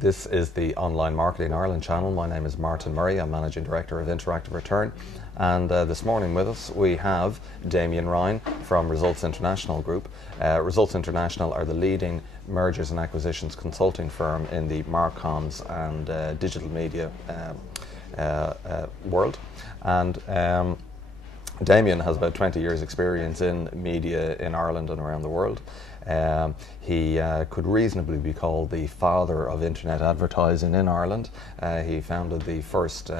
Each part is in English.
This is the Online Marketing Ireland channel. My name is Martin Murray. I'm Managing Director of Interactive Return. And this morning with us we have Damian Ryan from Results International Group. Results International are the leading mergers and acquisitions consulting firm in the Marcomms and digital media world. And Damian has about 20 years experience in media in Ireland and around the world. He could reasonably be called the father of internet advertising in Ireland. He founded the first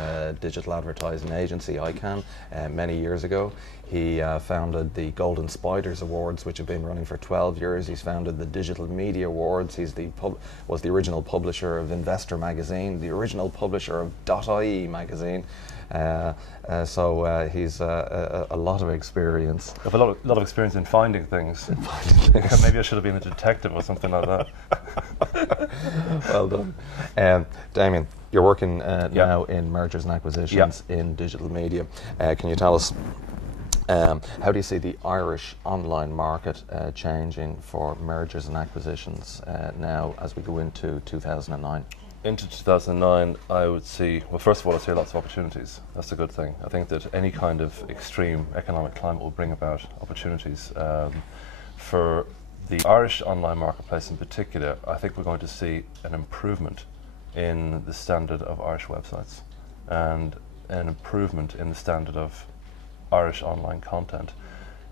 digital advertising agency, ICANN, many years ago. He founded the Golden Spiders Awards, which have been running for 12 years. He's founded the Digital Media Awards. He's was the original publisher of Investor magazine, the original publisher of .ie magazine. So he's a lot of experience. I have a lot of experience in finding things. Maybe I should have been a detective or something like that. Well done. Damian, you're working now in mergers and acquisitions in digital media. Can you tell us, how do you see the Irish online market changing for mergers and acquisitions now as we go into 2009? Into 2009, I would see, well, first of all, I see lots of opportunities. That's a good thing. I think that any kind of extreme economic climate will bring about opportunities. For the Irish online marketplace in particular, I think we're going to see an improvement in the standard of Irish websites and an improvement in the standard of Irish online content.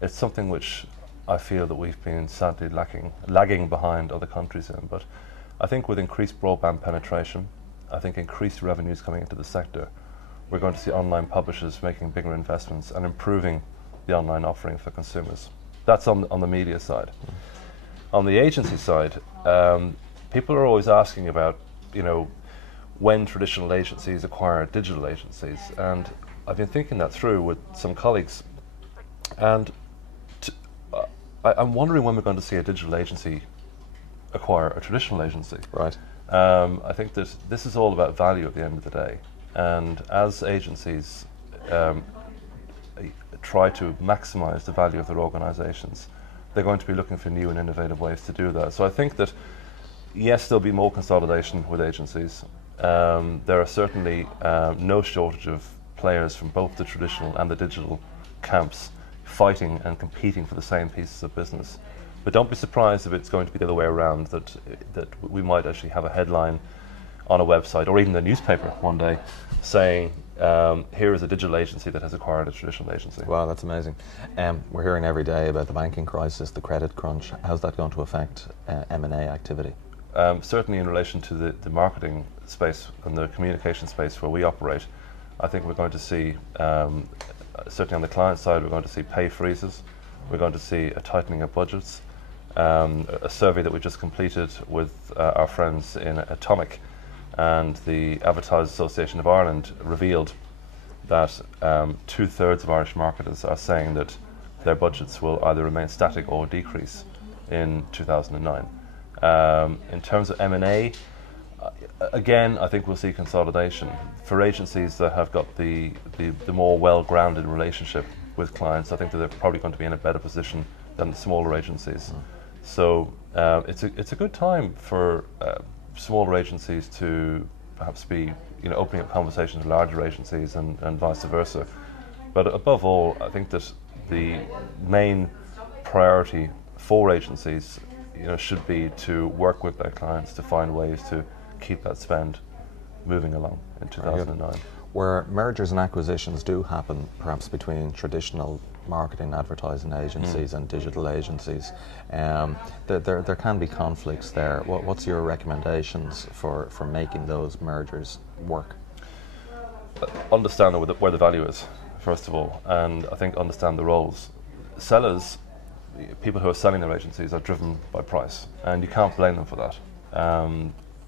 It's something which I feel that we've been sadly lagging behind other countries in, but I think with increased broadband penetration, I think increased revenues coming into the sector, we're going to see online publishers making bigger investments and improving the online offering for consumers. That's on the media side. On the agency side, people are always asking about, when traditional agencies acquire digital agencies, and I've been thinking that through with some colleagues, and I'm wondering when we're going to see a digital agency acquire a traditional agency. Right. I think that this is all about value at the end of the day, and as agencies try to maximize the value of their organizations, they're going to be looking for new and innovative ways to do that. So I think that yes, there'll be more consolidation with agencies. There are certainly no shortage of players from both the traditional and the digital camps fighting and competing for the same pieces of business. But don't be surprised if it's going to be the other way around, that we might actually have a headline on a website or even the newspaper one day saying, here is a digital agency that has acquired a traditional agency. Wow, that's amazing. We're hearing every day about the banking crisis, the credit crunch. How's that going to affect M&A activity? Certainly in relation to the marketing space and the communication space where we operate, I think we're going to see, certainly on the client side, we're going to see pay freezes. We're going to see a tightening of budgets. A survey that we just completed with our friends in Atomic and the Advertisers Association of Ireland revealed that 2/3 of Irish marketers are saying that their budgets will either remain static or decrease in 2009. In terms of M&A, again, I think we'll see consolidation. For agencies that have got the more well-grounded relationship with clients, I think that they're probably going to be in a better position than the smaller agencies. So it's a good time for smaller agencies to perhaps be opening up conversations with larger agencies and vice versa. But above all, I think that the main priority for agencies should be to work with their clients to find ways to keep that spend moving along in 2009. Where mergers and acquisitions do happen, perhaps between traditional marketing advertising agencies and digital agencies, there can be conflicts there. What's your recommendations for making those mergers work? Understand where the value is, first of all, and I think understand the roles. Sellers, people who are selling their agencies, are driven by price, and you can't blame them for that.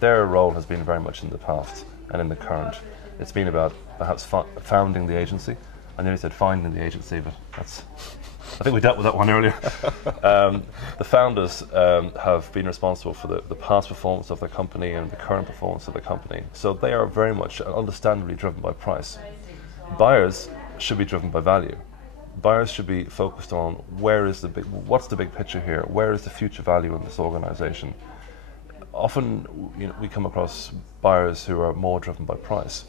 Their role has been very much in the past and in the current. It's been about perhaps founding the agency. I nearly said finding the agency, but I think we dealt with that one earlier. The founders have been responsible for the past performance of the company and the current performance of the company. So they are very much understandably driven by price. Buyers should be driven by value. Buyers should be focused on what's the big picture here? Where is the future value in this organization? often we come across buyers who are more driven by price,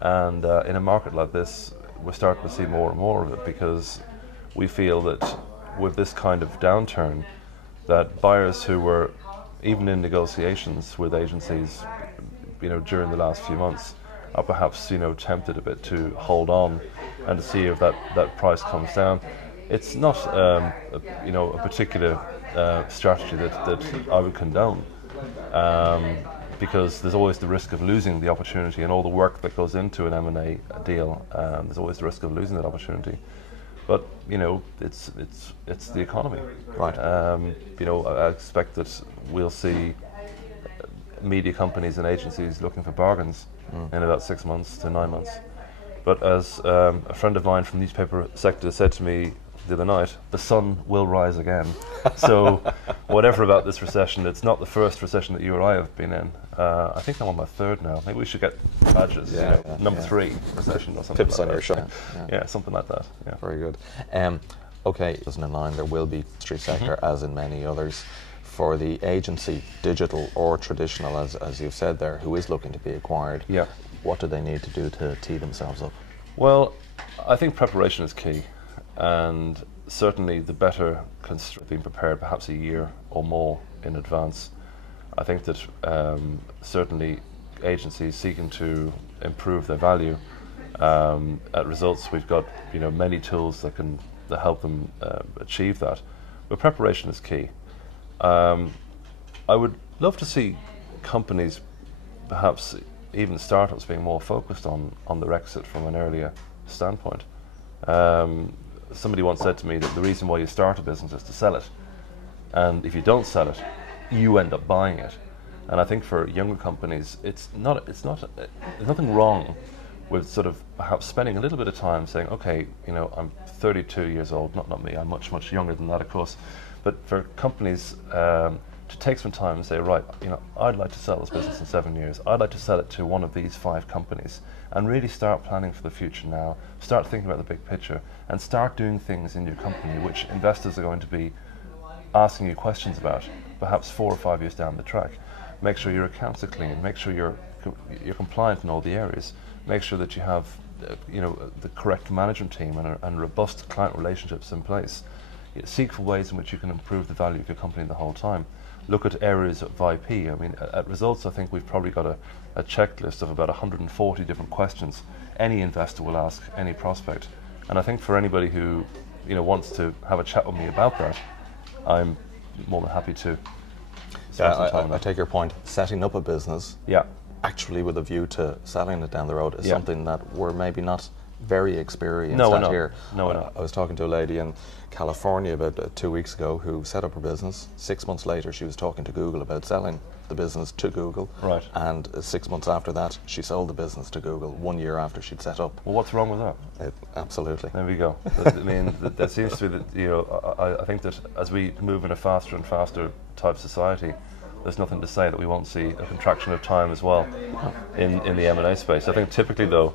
and in a market like this, we're starting to see more and more of it, because we feel that with this kind of downturn, that buyers who were even in negotiations with agencies, during the last few months, are perhaps tempted a bit to hold on and to see if that price comes down. It's not a particular strategy that I would condone, because there's always the risk of losing the opportunity, and all the work that goes into an M&A deal. There's always the risk of losing that opportunity. But it's the economy, Right. I expect that we'll see media companies and agencies looking for bargains in about 6 months to 9 months. But as a friend of mine from the newspaper sector said to me the other night, the sun will rise again. So whatever about this recession, it's not the first recession that you or I have been in. I think I'm on my third now. Maybe we should get badges. Number 3 recession or something. Tips like on your that. shirt. Yeah, something like that. Yeah. Very good. Okay, in line, there will be street sector, as in many others. For the agency, digital or traditional, as you've said there, who is looking to be acquired, Yeah. what do they need to do to tee themselves up? Well, I think preparation is key, and certainly the better being prepared perhaps a year or more in advance. I think that certainly agencies seeking to improve their value at results, we've got many tools that help them achieve that, but preparation is key. I would love to see companies, perhaps even startups, being more focused on their exit from an earlier standpoint. Somebody once said to me that the reason why you start a business is to sell it, and if you don't sell it, you end up buying it. And I think for younger companies, there's nothing wrong with sort of perhaps spending a little bit of time saying, okay, I'm 32 years old, not me, I'm much younger than that, of course. But for companies to take some time and say, right, I'd like to sell this business in 7 years. I'd like to sell it to one of these 5 companies, and really start planning for the future now. Start thinking about the big picture, and start doing things in your company which investors are going to be asking you questions about, perhaps 4 or 5 years down the track. Make sure your accounts are clean. Make sure you're compliant in all the areas. Make sure that you have the correct management team and robust client relationships in place. Seek for ways in which you can improve the value of your company the whole time. Look at areas of IP. I mean, at results, I think we've probably got a checklist of about 140 different questions any investor will ask any prospect. And I think for anybody who wants to have a chat with me about that, I'm more than happy to spend some time on I that. take your point. Setting up a business, Yeah. actually with a view to selling it down the road, is Yeah. something that we're maybe not very experienced No, we're at not. here. No, we're not. I was talking to a lady in California about 2 weeks ago who set up her business. 6 months later, she was talking to Google about selling the business to Google. Right. And 6 months after that, she sold the business to Google 1 year after she'd set up. Well, what's wrong with that? Absolutely. There we go. I mean, there seems to be that, I think that as we move in a faster and faster type society, there's nothing to say that we won't see a contraction of time as well in the M&A space. I think typically, though,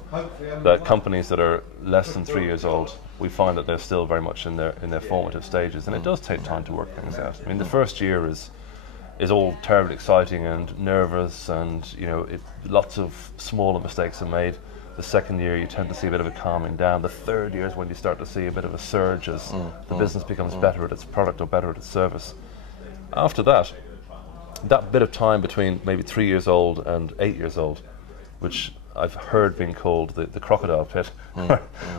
that companies that are less than 3 years old, we find that they're still very much in their formative stages, and it does take time to work things out. I mean, the first year is all terribly exciting and nervous, and lots of smaller mistakes are made. The second year, you tend to see a bit of a calming down. The third year is when you start to see a bit of a surge as the business becomes better at its product or better at its service. After that bit of time between maybe 3 years old and 8 years old, which I've heard being called the crocodile pit,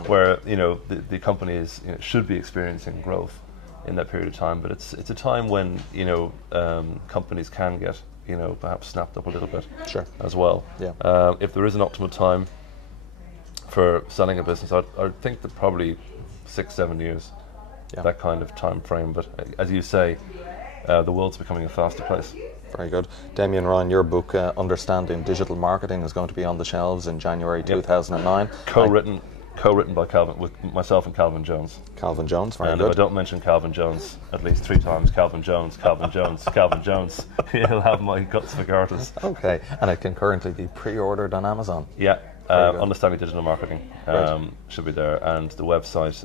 where the company should be experiencing growth in that period of time. But it's a time when companies can get perhaps snapped up a little bit. Sure. As well. Yeah. If there is an optimal time for selling a business, I think that probably 6-7 years, that kind of time frame. But as you say, the world's becoming a faster place. Very good. Damian Ryan, your book, Understanding Digital Marketing, is going to be on the shelves in January 2009. Co-written by with myself and Calvin Jones. Calvin Jones, very and good. if I don't mention Calvin Jones at least 3 times, Calvin Jones, Calvin Jones, he'll have my guts for garters. Okay, and it can currently be pre-ordered on Amazon. Yeah, Understanding Digital Marketing should be there, and the website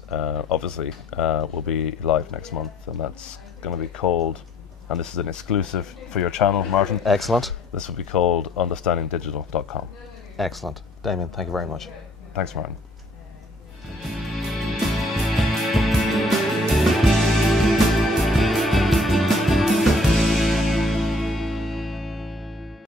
obviously will be live next month, and that's going to be called and this is an exclusive for your channel, Martin. Excellent. This will be called understandingdigital.com. Excellent. Damian, thank you very much. Thanks, Martin.